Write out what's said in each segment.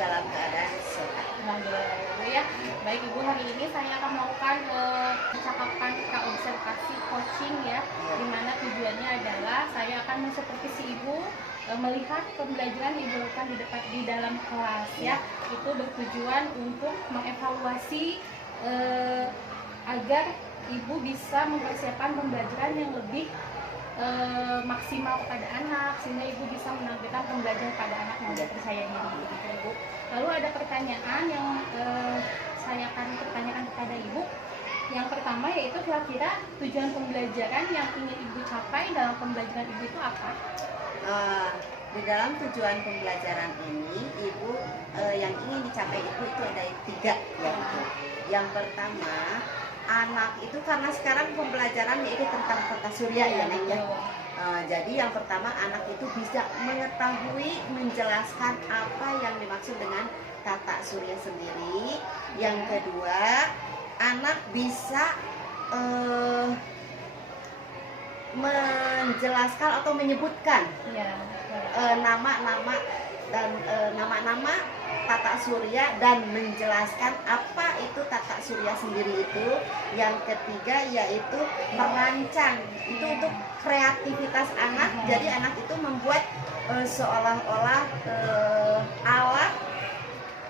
dalam keadaan sehat. Alhamdulillah Ibu ya. Baik Ibu, hari ini saya akan melakukan percakapan praobservasi coaching ya, di mana tujuannya adalah saya akan mensupervisi Ibu melihat pembelajaran Ibu lakukan di dalam kelas ya. Itu bertujuan untuk mengevaluasi agar Ibu bisa mempersiapkan pembelajaran yang lebih maksimal kepada anak, sehingga Ibu bisa menampilkan pembelajaran pada anak yang lebih percaya diri gitu, Ibu. Lalu ada pertanyaan yang saya akan pertanyakan kepada Ibu. Yang pertama yaitu kira-kira tujuan pembelajaran yang ingin Ibu capai dalam pembelajaran Ibu itu apa? Di dalam tujuan pembelajaran ini, Ibu yang ingin dicapai itu ada 3 ya. Yang pertama, anak itu karena sekarang pembelajaran yaitu tentang tata surya ya Neng ya. Jadi yang pertama, anak itu bisa mengetahui, menjelaskan apa yang dimaksud dengan tata surya sendiri. Yang kedua, anak bisa menjelaskan atau menyebutkan nama-nama dan nama-nama tata surya dan menjelaskan apa itu tata surya sendiri itu. Yang ketiga yaitu merancang, itu untuk kreativitas anak. Jadi anak itu membuat seolah-olah alat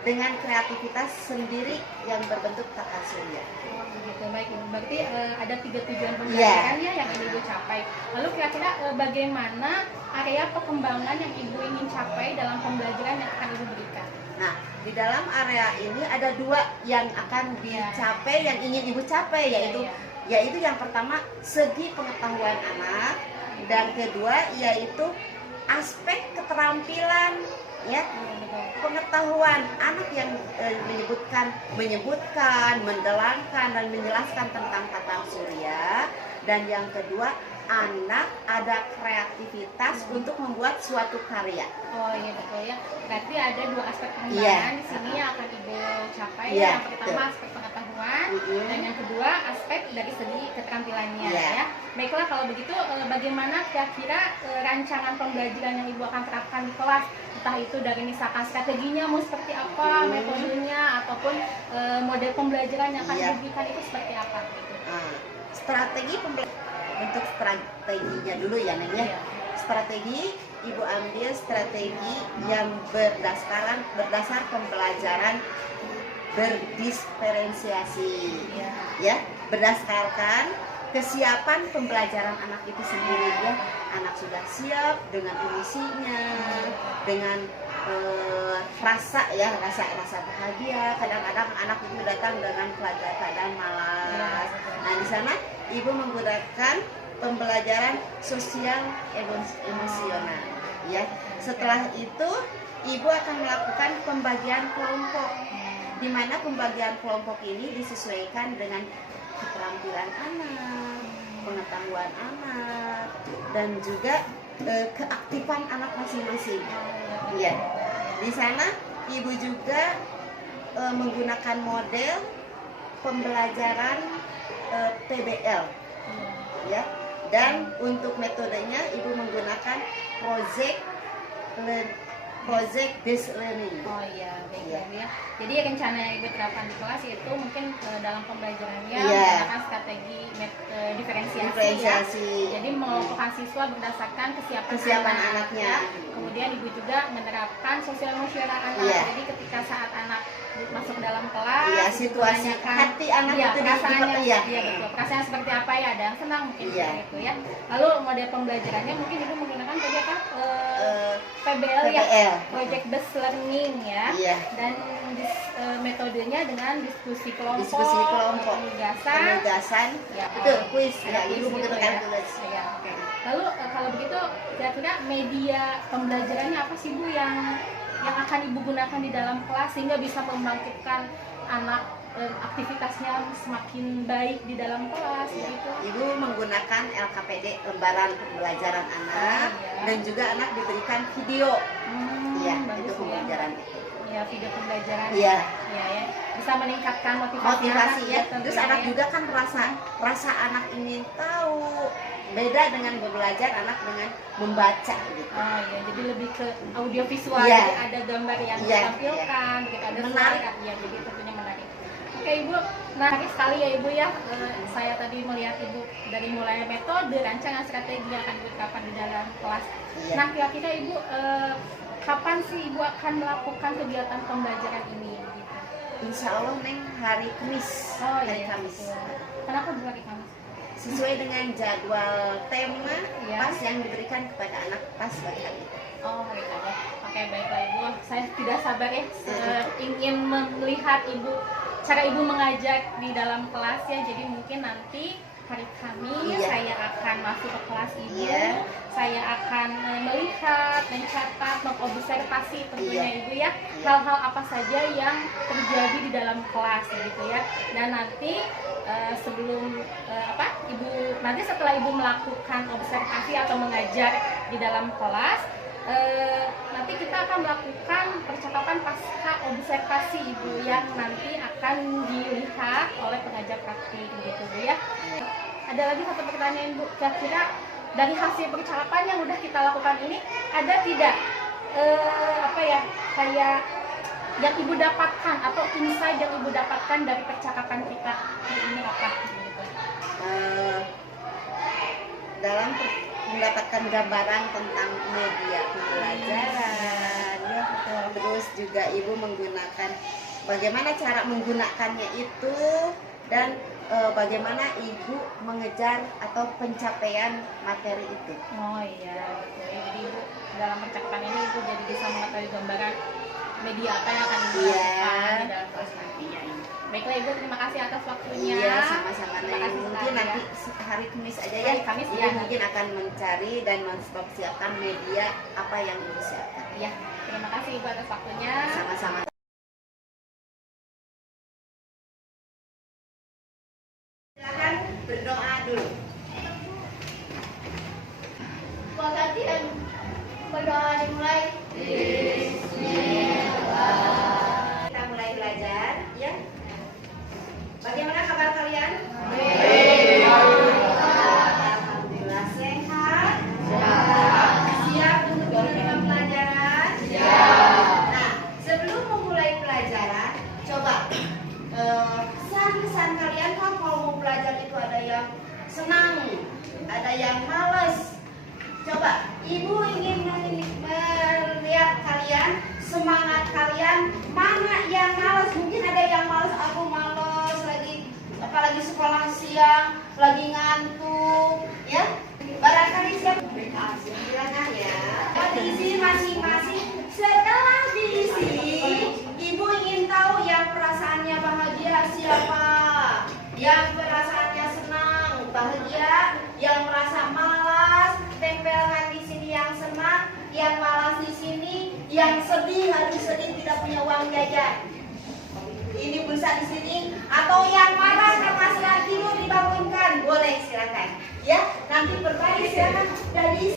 dengan kreativitas sendiri yang berbentuk tata surya. Begitu, baik. Berarti ada 3 tujuan pembelajaran ya yang ingin Ibu capai. Lalu kira-kira bagaimana area perkembangan yang Ibu ingin capai dalam pembelajaran yang akan Ibu berikan? Nah, di dalam area ini ada 2 yang akan dicapai, yang ingin Ibu capai, yaitu yang pertama segi pengetahuan anak, dan kedua yaitu aspek keterampilan ya, pengetahuan anak yang menyebutkan, mendelangkan dan menjelaskan tentang tata surya. Dan yang kedua, anak ada kreativitas untuk membuat suatu karya. Oh iya betul ya. Berarti ada 2 aspek pengembangan di sini yang akan Ibu capai. Yang pertama aspek pengetahuan, dan yang kedua aspek dari segi keterampilannya ya. Baiklah, kalau begitu bagaimana kira-kira rancangan pembelajaran yang Ibu akan terapkan di kelas? Entah itu dari misalkan strateginya mau seperti apa, metodenya, ataupun model pembelajaran yang akan diberikan itu seperti apa gitu. Strategi untuk strateginya dulu ya Neng ya. Strategi, Ibu ambil strategi yang berdasar pembelajaran berdiferensiasi ya, berdasarkan kesiapan pembelajaran anak itu sendiri ya. Anak sudah siap dengan emosinya, dengan rasa bahagia. Kadang-kadang anak itu datang dengan keadaan malas. Nah, di sana Ibu menggunakan pembelajaran sosial emosional ya. Setelah itu Ibu akan melakukan pembagian kelompok, di mana pembagian kelompok ini disesuaikan dengan keterampilan anak, pengetahuan anak, dan juga keaktifan anak masing-masing. Ya, di sana Ibu juga menggunakan model pembelajaran PBL, ya. Dan untuk metodenya Ibu menggunakan project based learning. Oh iya, baik ya. Jadi rencana yang Ibu terapkan di kelas itu mungkin dalam pembelajarannya menggunakan strategi diferensiasi. Ya. Jadi mengelompokkan siswa berdasarkan kesiapan anaknya. Kemudian Ibu juga menerapkan sosial emosional anak. Jadi ketika saat anak masuk ke dalam kelas, situasi hati anak itu perasaannya seperti apa ya, ada yang senang mungkin gitu ya. Lalu model pembelajarannya mungkin Ibu menggunakan tadi apa? PBL ya, project based learning ya. Dan metodenya dengan diskusi kelompok, penugasan betul, kuis ya, Ibu menggunakan kuis. Lalu kalau begitu kira-kira media pembelajarannya apa sih Bu yang akan Ibu gunakan di dalam kelas sehingga bisa membangkitkan anak aktivitasnya semakin baik di dalam kelas gitu? Ibu menggunakan LKPD, lembaran pembelajaran anak, dan juga anak diberikan video. Itu pembelajaran itu. Ya, video pembelajaran. Ya. Bisa meningkatkan motivasi ya. Terus anak juga kan rasa anak ingin tahu, beda dengan belajar anak dengan membaca gitu. Oh iya, jadi lebih ke audio visual, Iya. jadi ada gambar yang Iya, ditampilkan, gitu, ada Menarik. suara, ya, jadi tentunya menarik. Oke Ibu, menarik sekali ya Ibu ya. Saya tadi melihat Ibu dari mulai metode, rancangan strategi yang akan diterapkan di dalam kelas. Iya. Nah kira-kira Ibu kapan sih Ibu akan melakukan kegiatan pembelajaran ini? Gitu. Insya Allah Neng hari Kamis. Oh Hari iya. Kamis. Betul. Kenapa di hari Kamis? Sesuai dengan jadwal tema Iya. pas yang diberikan kepada anak pas bagi hari itu. Oh, hari ada. Oke, baiklah Ibu. Saya tidak sabar ya, ingin melihat Ibu, cara Ibu mengajar di dalam kelas ya. Jadi mungkin nanti hari Kamis Iya. saya akan masuk ke kelas Ibu. Iya. Saya akan melihat, mencatat, mengobservasi tentunya Iya. Ibu ya, hal-hal apa saja yang terjadi di dalam kelas gitu ya. Dan nanti sebelum Ibu, nanti setelah Ibu melakukan observasi atau mengajar di dalam kelas, nanti kita akan melakukan percakapan pasca observasi Ibu yang nanti akan dilihat oleh pengajar praktik gitu Bu ya. Ada lagi satu pertanyaan Bu, kira-kira dari hasil percakapan yang udah kita lakukan ini ada tidak kayak yang Ibu dapatkan atau insight yang Ibu dapatkan dari percakapan kita hari ini apa gitu? Dalam mendapatkan gambaran tentang media pembelajaran ya, terus juga Ibu menggunakan bagaimana cara menggunakannya itu dan bagaimana Ibu mengejar atau pencapaian materi itu. Oh iya, gitu. Jadi Ibu dalam percakapan ini Ibu jadi bisa mengetahui gambaran media apa yang akan Ibu Iya. lakukan di dalam kelas nanti ya. Baiklah Ibu, terima kasih atas waktunya. Iya, sama-sama Terima Neng. kasih Mungkin sekali, nanti ya. hari Kamis aja ya. Hari Kamis, Ibu ya. mungkin akan mencari dan mempersiapkan media apa yang Ibu siapkan. Ya, terima kasih Ibu atas waktunya. Sama-sama. Silakan berdoa dulu. Gantian berdoa dimulai. Kita mulai belajar ya. Bagaimana kabar kalian? Alhamdulillah sehat. Siap untuk menerima pelajaran? Nah, sebelum memulai pelajaran, coba pesan-pesan kalian kan kalau mau belajar itu ada yang senang, ada yang males. Coba, Ibu ingin melihat kalian, semangat kalian, mana yang males. Mungkin ada yang males, aku males lagi, apalagi sekolah siang, lagi ngantuk, ya. Barangkali siap silakan ya. Diisi masing-masing. Setelah diisi, Ibu ingin tahu yang perasaannya bahagia siapa, yang perasaannya senang, bahagia, yang merasa malas, tempelkan di sini yang senang, yang malas di sini, yang sedih, aduh sedih tidak punya uang jajan. Ini pulsa di sini, atau yang marah karena sedang tidur dibangunkan, boleh silakan. Ya, nanti berbagi silakan dari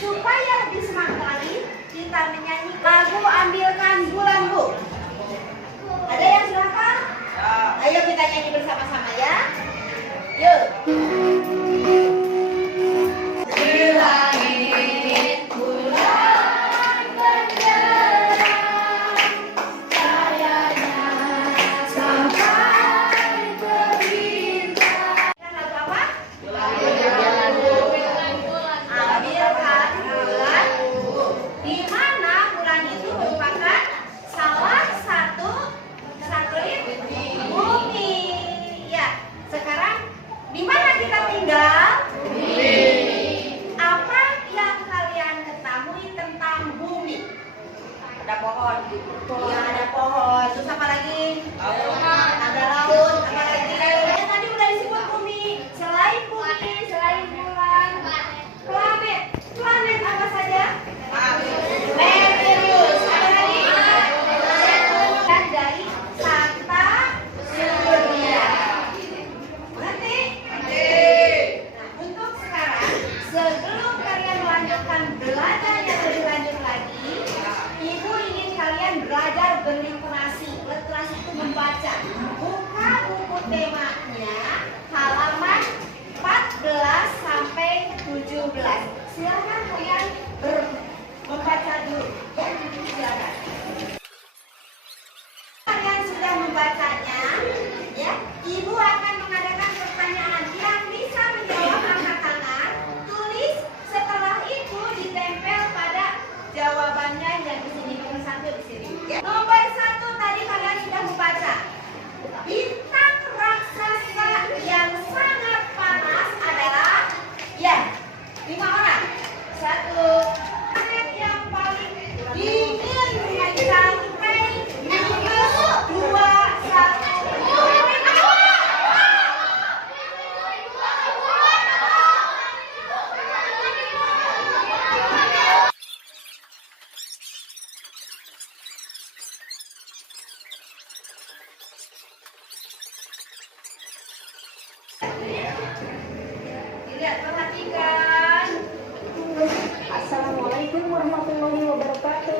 supaya lebih semangat lagi kita menyanyi lagu Ambilkan Bulan Bu. Ada yang silakan? Ayo kita nyanyi bersama-sama ya. Yuk. Di langit bulan benderang, cahayanya sampai berbintang. Lagu apa? Ambilkan bulan Bu. Di mana bulan itu merupakan salah satu satelit bumi. Ya, sekarang di mana kita tinggal? Lihat, perhatikan. Assalamualaikum warahmatullahi wabarakatuh.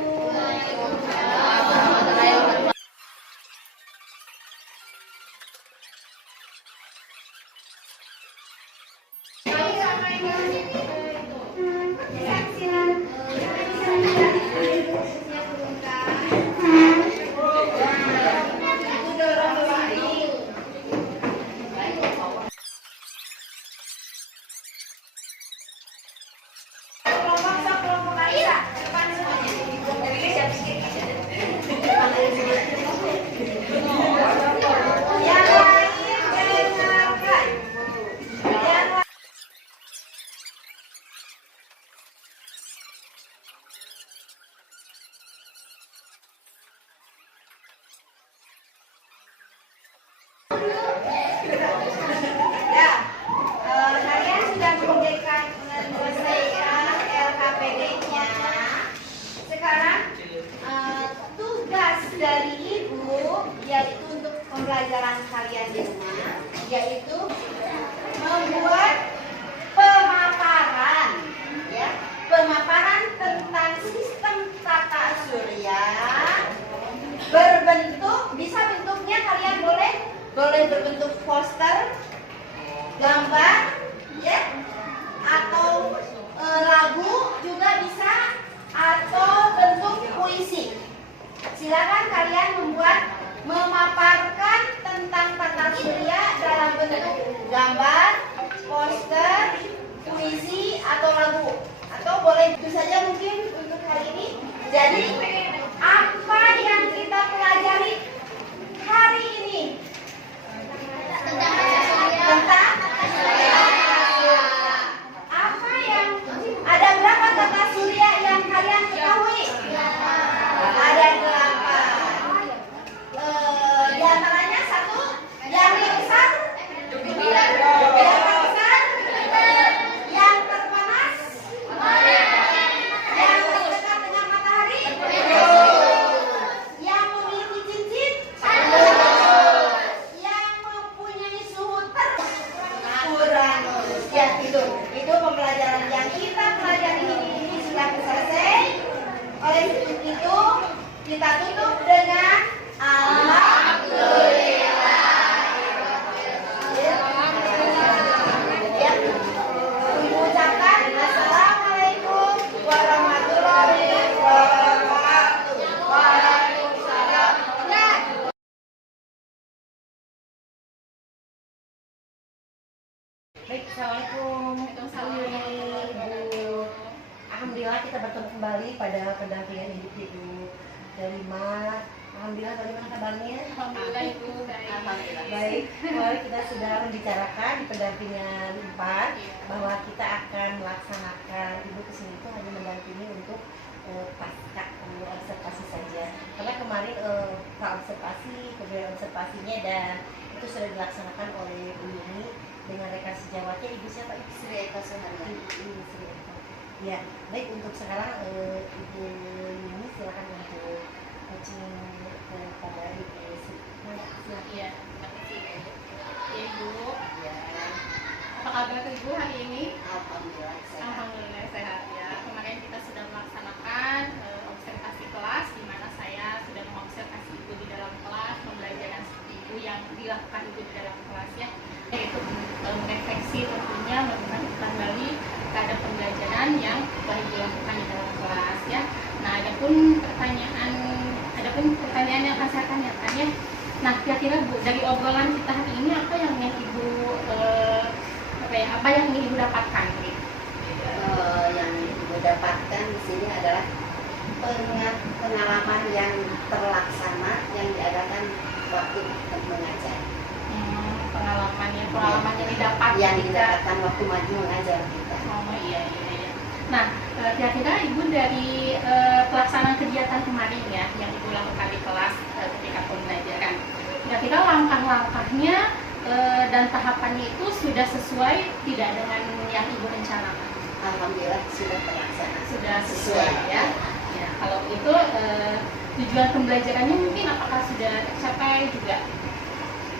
Kalian sudah mengerjakan menyelesaikan LKPD-nya. Sekarang tugas dari ibu yaitu untuk pembelajaran kalian di rumah, yaitu membuat pemaparan, ya, pemaparan tentang sistem tata surya berbentuk, bisa bentuknya kalian boleh berbentuk poster, gambar, ya, atau lagu juga bisa, atau bentuk puisi. Silakan kalian memaparkan tentang tata surya dalam bentuk gambar, poster, puisi, atau lagu, atau boleh itu saja mungkin untuk kali ini. Jadi apa yang kita pelajari hari ini? Tentang apa yang ada berapa tata surya yang kalian ketahui? Ada 8. Di antaranya satu yang besar, yang besar, yang terpanas, yang terdekat dengan matahari, yang memiliki cincin, yang mempunyai suhu Uranus. Ya, itu pembelajaran yang kita pelajari ini sudah selesai. Oleh itu kita tutup dengan alhamdulillah. Ya. Ibu ucapkan assalamualaikum warahmatullahi wabarakatuh. Waalaikumsalam. Ya. Baik, assalamualaikum. Ibu. Alhamdulillah kita bertemu kembali pada pendampingan hidup Ibu Delima. Alhamdulillah, bagaimana kabarnya? Alhamdulillah Ibu, baik. Alhamdulillah. Baik, kemarin kita sudah membicarakan di pendampingan 4 bahwa kita akan melaksanakan Ibu kesini itu hanya mendampingi untuk pasca observasi saja. Karena kemarin observasi, kemudian observasinya dan itu sudah dilaksanakan oleh Bu Yuni dengan rekan sejawatnya. Ibu siapa? Ibu Sri Eka Suharya. Ibu Sri Eka. Ya, baik, untuk sekarang Ibu Yuni silakan untuk coaching kepada Ibu Sri. Silakan. Iya, terima kasih ya Ibu. Ya Ibu, apa kabar Ibu hari ini? Alhamdulillah sehat. Alhamdulillah sehat ya. Kemarin kita sudah melaksanakan observasi kelas, di mana saya sudah mengobservasi Ibu di dalam kelas, pembelajaran seperti Ibu yang dilakukan Ibu di dalam kelas ya, yaitu merefleksi tentunya, melakukan kembali terhadap pembelajaran yang telah Ibu lakukan di dalam kelas ya. Nah, adapun pertanyaan yang akan saya tanyakan ya. Nah, kira-kira Bu, dari obrolan kita hari ini apa yang Ibu apa yang ingin Ibu dapatkan? Yang Ibu dapatkan di sini adalah pengalaman yang terlaksana yang diadakan waktu mengajar. Pengalaman yang didapat Yang ketika- didapatkan waktu maju mengajar kita. Oh iya. Nah, kira-kira Ibu dari pelaksanaan kegiatan kemarin ya yang Ibu lakukan di kelas ketika pembelajaran, kira-kira langkah-langkahnya dan tahapannya itu sudah sesuai tidak dengan yang Ibu rencanakan? Alhamdulillah sudah terlaksana. Sudah sesuai ya. Ya, kalau itu tujuan pembelajarannya mungkin apakah sudah tercapai juga?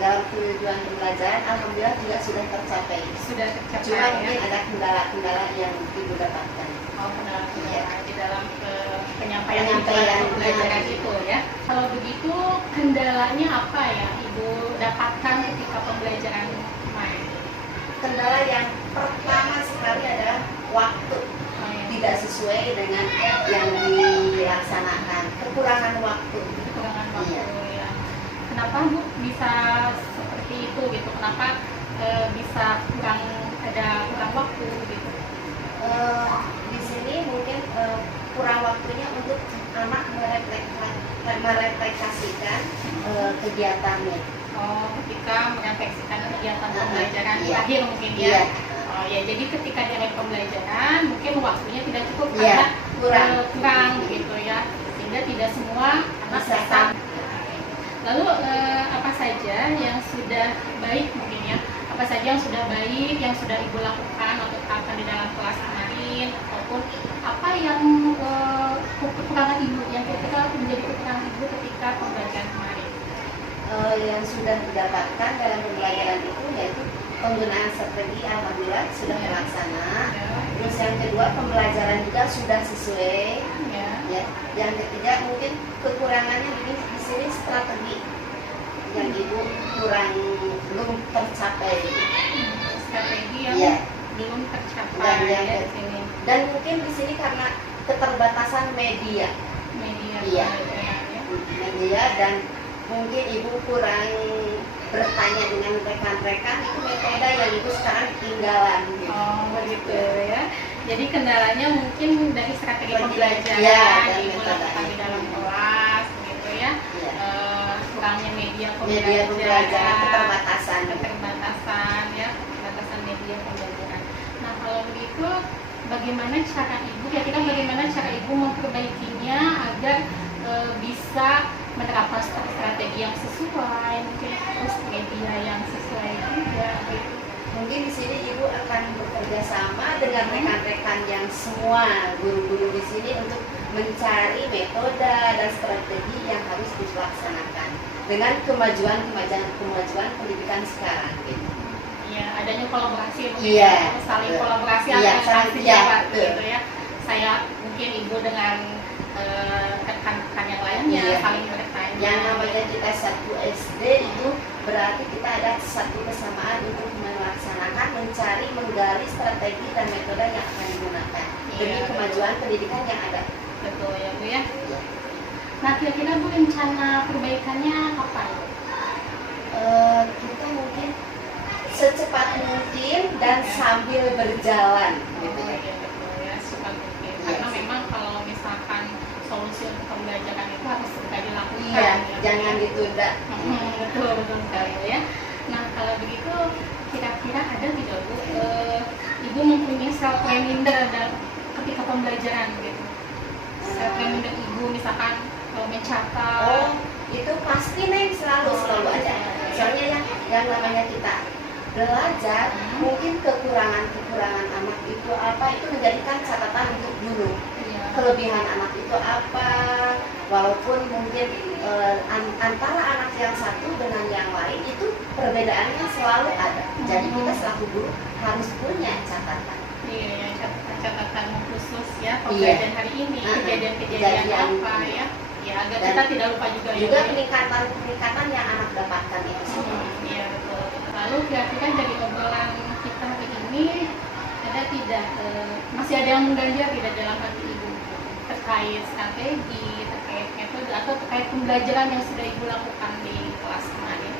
dalam tujuan pembelajaran alhamdulillah juga sudah tercapai. Sudah tercapai Cuma ya. mungkin ada kendala-kendala yang ibu dapatkan. Oh, benar. Iya. Di dalam penyampaian Penyampaian. pembelajaran itu ya. Kalau begitu kendalanya apa yang Ibu dapatkan ketika pembelajaran kemarin? Kendala yang pertama sekali adalah waktu Oh, ya. tidak sesuai dengan yang dilaksanakan, kekurangan waktu. Kekurangan waktu Iya. ya. Kenapa Bu bisa seperti itu gitu? Kenapa bisa kurang waktu gitu? Di sini mungkin kurang waktunya untuk anak merefleksikan kegiatannya. Oh, ketika merefleksikan kegiatan Nah, pembelajaran iya. terakhir mungkin ya. Iya. Oh ya, jadi ketika di akhir pembelajaran mungkin waktunya tidak cukup Iya, karena kurang. gitu ya, sehingga tidak semua anak Bisa bisa. Lalu apa saja yang sudah baik mungkin ya? Apa saja yang sudah baik, yang sudah Ibu lakukan atau terapkan di dalam kelas kemarin, ataupun apa yang kekurangan Ibu yang ketika menjadi kekurangan Ibu ketika pembelajaran kemarin? Yang sudah didapatkan dalam pembelajaran itu yaitu penggunaan strategi alhamdulillah sudah Iya. terlaksana. Ya, Terus yang kedua pembelajaran juga sudah sesuai. ya. Ya. Yang ketiga mungkin kekurangannya di sini strategi yang ibu belum tercapai. Strategi yang Iya. belum tercapai Dan yang ya di sini. Dan mungkin di sini karena keterbatasan media, Media Iya. pembelajaran ya. media dan mungkin ibu kurang bertanya dengan rekan-rekan itu metode yang ibu sekarang ketinggalan. Gitu. Oh begitu ya. Jadi kendalanya mungkin dari strategi Iya, pembelajaran dan Ibu metode lakukan di dalam itu. kelas begitu ya. Iya. Kurangnya media Media pembelajaran keterbatasan. keterbatasan ya, keterbatasan media pembelajaran. Nah kalau begitu bagaimana cara Ibu, kira-kira bagaimana cara Ibu memperbaikinya agar bisa menerapkan strategi yang sesuai, mungkin terus media yang sesuai juga gitu. Mungkin di sini ibu akan bekerja sama dengan rekan-rekan yang semua guru-guru di sini untuk mencari metode dan strategi yang harus dilaksanakan dengan kemajuan pendidikan sekarang. Gitu. Iya, adanya kolaborasi mungkin Iya, ya, saling betul. kolaborasi Iya, antara saling- kasih iya, jabat betul. gitu ya. Saya mungkin Ibu dengan rekan-rekan yang lainnya Iya. saling bertanya. Yang namanya kita satu SD itu berarti kita ada satu kesamaan untuk melaksanakan, mencari, menggali strategi dan metode yang akan digunakan demi Iya. kemajuan pendidikan yang ada. Betul ya Bu ya. Iya. Nah kira-kira Bu rencana perbaikannya kapan? Kita mungkin secepat mungkin dan sambil berjalan gitu Oh, ya. iya betul ya, cepat mungkin. Iya. Karena memang kalau misalkan solusi untuk pembelajaran itu harus segera dilakukan. Iya, ya. jangan ditunda. Betul betul sekali ya. Nah kalau begitu kira-kira ada tidak Bu Ibu mempunyai self reminder dan ketika pembelajaran gitu? Self reminder Ibu misalkan mencatat. Oh, itu pasti nih selalu ada. Soalnya yang namanya kita belajar, mungkin kekurangan anak itu apa itu menjadikan catatan untuk guru. Iya. Kelebihan anak itu apa, walaupun mungkin antara anak yang satu dengan yang lain itu perbedaannya selalu ada. Jadi kita selaku guru harus punya catatan. Iya, ya, catatan khusus ya Iya. pembelajaran hari ini, kejadian-kejadian Kejadian. apa ya, ya agar Dan kita tidak lupa juga Juga ya. peningkatan yang anak dapatkan itu semua. Iya betul. Lalu kira-kira dari obrolan kita hari ini ada tidak masih ada yang mengganjal tidak dalam hati Ibu terkait strategi, terkait metode atau terkait pembelajaran yang sudah Ibu lakukan di kelas kemarin?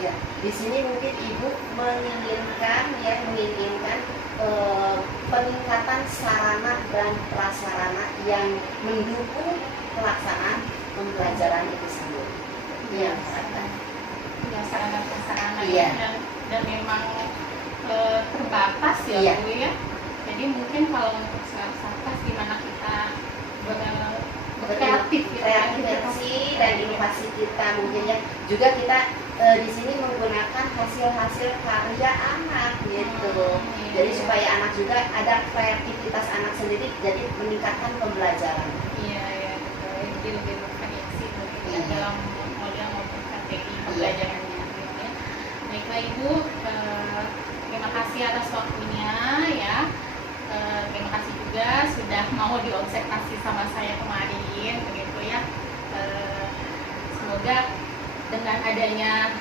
Ya, di sini mungkin ibu menginginkan peningkatan sarana dan prasarana yang mendukung pelaksanaan pembelajaran itu sendiri. Yang harapkan. Ya sarana prasarana Iya. ya, dan memang terbatas ya Iya. Bu ya. Jadi mungkin kalau untuk sarana gimana kita berkreatif gitu ya, Kreativitas dan inovasi kita mungkin ya. Juga kita di sini menggunakan hasil karya anak gitu. Iya. Jadi supaya anak juga ada kreativitas anak sendiri, jadi meningkatkan pembelajaran. Iya ya betul. Jadi lebih bervariasi mungkin ya Iya. dalam model maupun strategi pembelajarannya. Gitu ya. Baik Ibu, terima kasih atas waktunya ya. Terima kasih juga sudah mau diobservasi sama saya kemarin, begitu ya. Semoga dengan adanya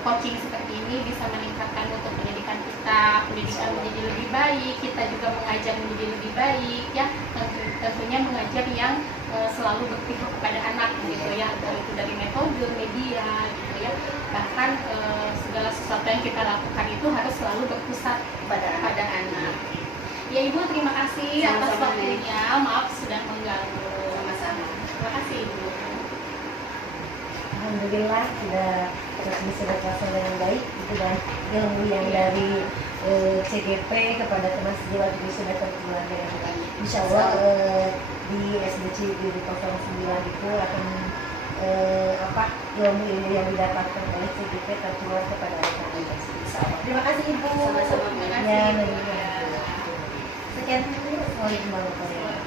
coaching seperti ini bisa meningkatkan untuk pendidikan kita, pendidikan menjadi lebih baik, kita juga mengajar menjadi lebih baik ya. Tentunya mengajar yang selalu berpihak kepada anak gitu ya, entah itu dari metode, media gitu ya. Bahkan segala sesuatu yang kita lakukan itu harus selalu berpusat pada anak. Ya Ibu, terima kasih atas Sama-sama, waktunya. Maaf sudah mengganggu. Sama-sama. Terima kasih Ibu. Alhamdulillah sudah bisa terlaksana dengan baik itu, dan ilmu yang dari CGP kepada teman sejawat juga sudah tertular dengan baik. Insya Allah di SDC di 09 itu akan ilmu-ilmu yang didapatkan oleh CGP tertular kepada anak-anak. Terima kasih Ibu. Sama-sama. Terima Ya, kasih Ibu. sekian dulu. Assalamualaikum warahmatullahi wabarakatuh.